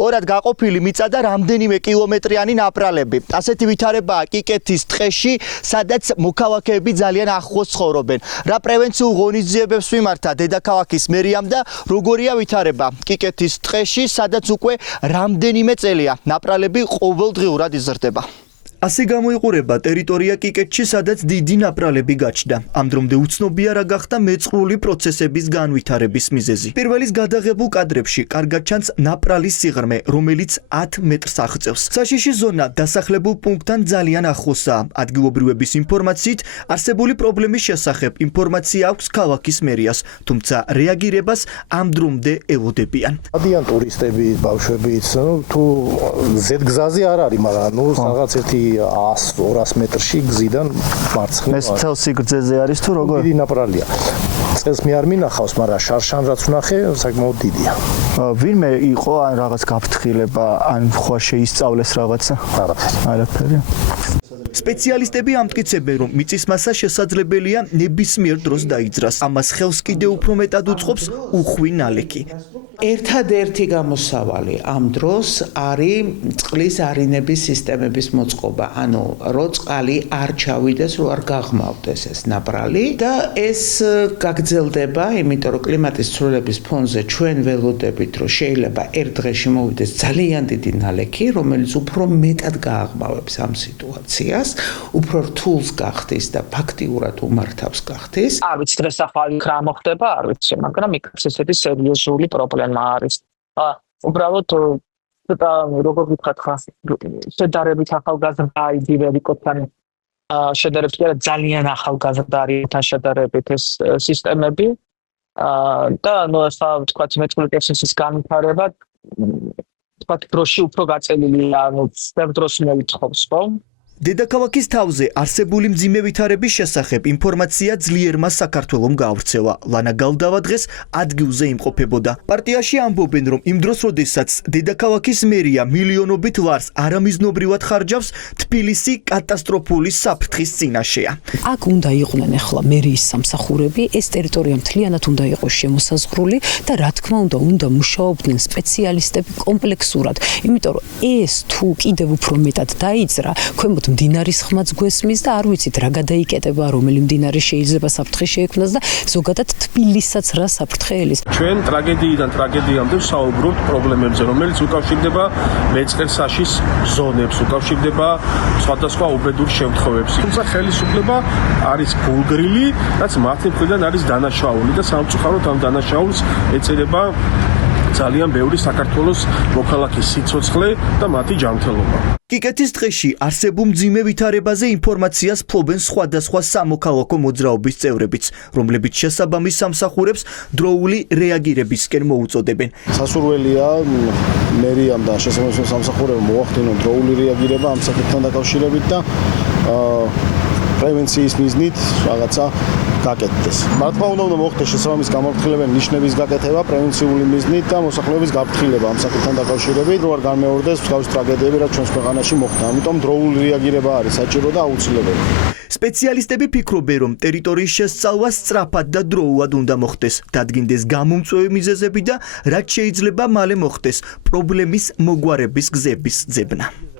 ორად გაყოფილი მიწა და რამდენიმე კილომეტრიანი ნაპრალები. ასეთი ვითარებაა კიკეთის ტყეში, სადაც მოქალაქეები ძალიან ახლოს ცხოვრობენ. რა პრევენციულ ღონისძიებებს მიმართა დედაქალაქის მერიამ და როგორია ვითარება კიკეთის ტყეში, სადაც უკვე რამდენიმე წელია ნაპრალები ყოველდღიურად იზრდება. ასე გამოიყურება ტერიტორია კიკეთში, სადაც დიდი ნაპრალები გაჩნდა. ამ დრომდე უცნობია რა გახდა მეწყრული პროცესების განვითარების მიზეზი. პირველის გადაღებულ კადრებში კარგად ჩანს ნაპრალის სიღრმე, რომელიც 10 მეტრს აღწევს. საშიში ზონა დასახლებულ პუნქტთან ძალიან ახლოსაა. ადგილობრივების ინფორმაციით, არსებული პრობლემის შესახებ ინფორმაცია აქვს ქალაქის მერიას, თუმცა რეაგირებას ამ დრომდე ელოდებიან. Ადიან ტურისტები, ბავშვებიც, თუ ზედგზაზე არ არის, მაგრამ რაღაც ერთი 100-200 მეტრში გზიდან მარცხნივ. ეს თელ სიგრძეზე არის თუ როგორ? დიდი ნაპრალია. წელს მე არ მინახავს, მაგრამ შარშან რაც ვნახე, საკმაოდ დიდია. ვინმე იყო ან რაღაც გაფრთხილება, ან ხوار შეისწავლეს რაღაცა? არაფერი. სპეციალისტები ამტკიცებენ, რომ მიწის მასა შესაძლებელია ნებისმიერ დროს დაიძრას. ამას ხელს კიდევ უფრო მეტად უწყობს უხვი ნალექი. ერთადერთი გამოსავალი ამ დროს არის წყლის არინების სისტემების მოწყობა. ანუ რო წყალი არ ჩავიდეს, რო არ გაღმავდეს ეს ნაპრალი და ეს გაგრძელდება, იმიტომ რომ კლიმატის ცვლილების ფონზე ჩვენ ველოდებით, რომ შეიძლება ერთ დღეში მოვიდეს ძალიან დიდი ნალექი, რომელიც უფრო მეტად გააღმავებს ამ სიტუაციას, უფრო რთულს გახდის და ფაქტიურად უმართავს გახდის. არ ვიცი დღეს ახალი რა მოხდება, არ ვიცი, მაგრამ იქაც ესეთი სერიოზული პრობლემა არის. უბრალოდ როგორ ვთქვათ ხა შედარებით ახალგაზრდა იდივერიკოთან შედარებით არა ძალიან ახალგაზრდა არიან შედარებით ეს სისტემები და ნუ ახლა ვთქვათ მეწყრული პროცესის განვითარება ვთქვათ დროში უფრო გაწელილია, ანუ დროს მოითხოვს, ხო? დედაქალაქის თავზე არსებული მძიმე ვითარების შესახებ ინფორმაცია ძლიერმა საქართველომ გაავრცელა. ლანა გალდავა დღეს ადგილზე იმყოფებოდა. პარტიაში ამბობენ, რომ იმ დროს, როდესაც დედაქალაქის მერია მილიონობით ლარს არამიზნობრივად ხარჯავს, თბილისი კატასტროფული საფრთხის წინაშეა. აქ უნდა იყვნენ ახლა მერიის სამსახურები, ეს ტერიტორია მთლიანად უნდა იყოს შემოსაზღვრული და რა თქმა უნდა მუშაობდნენ სპეციალისტები კომპლექსურად, იმიტომ რომ ეს თუ კიდევ უფრო მეტად დაიძრა, ქვემოთ მდინარის ხმაც გვესმის და არ ვიცით რა გადაიკეტება, რომელი მდინარე შეიძლება საფრთხე შეექმნას და ზოგადად თბილისსაც რა საფრთხე ელის. ჩვენ ტრაგედიიდან ტრაგედიამდე ვსაუბრობთ პრობლემებზე, რომელიც უკავშირდება მეწყერსაშის ზონებს, უკავშირდება სხვადასხვა უბედურ შემთხვევებს. თუმცა ხელისუფლება არის გულგრილი, რაც მათი მხრიდან არის დანაშაული და სამწუხაროდ ამ დანაშაულს ეწედება ძალიან ბევრი საქართველოს მოქალაქის სიცოცხლე და მათი ჯანმრთელობა. კიკეთის ტყეში არსებულ მძიმე ვითარებაზე ინფორმაციას ფლობენ სხვადასხვა სამოქალაქო მოძრაობის წევრებიც, რომლებიც შესაბამის სამსახურებს დროული რეაგირებისკენ მოუწოდებენ. სასურველია მერიამ და შესაბამის სამსახურებამ მოახდინონ დროული რეაგირება ამ საკითხთან დაკავშირებით და პრევენციის მიზნით რაღაცა გაკეთდეს. მართლა უნდა მოხდეს შესაბამის გამაფრთხილებელი ნიშნების გაკეთება პრევენციული მიზნით და მოსახლეობის გაფრთხილება ამ საკითხთან დაკავშირებით, რომ არ განმეორდეს მსგავსი ტრაგედიები, რაც ჩვენს ქვეყანაში მოხდა. ამიტომ დროული რეაგირება არის საჭირო და აუცილებელი. სპეციალისტები ფიქრობენ, რომ ტერიტორიის შესწავლა სწრაფად და დროულად უნდა მოხდეს, დადგინდეს გამომწვევი მიზეზები და რაც შეიძლება მალე მოხდეს პრობლემის მოგვარების გზების ძებნა.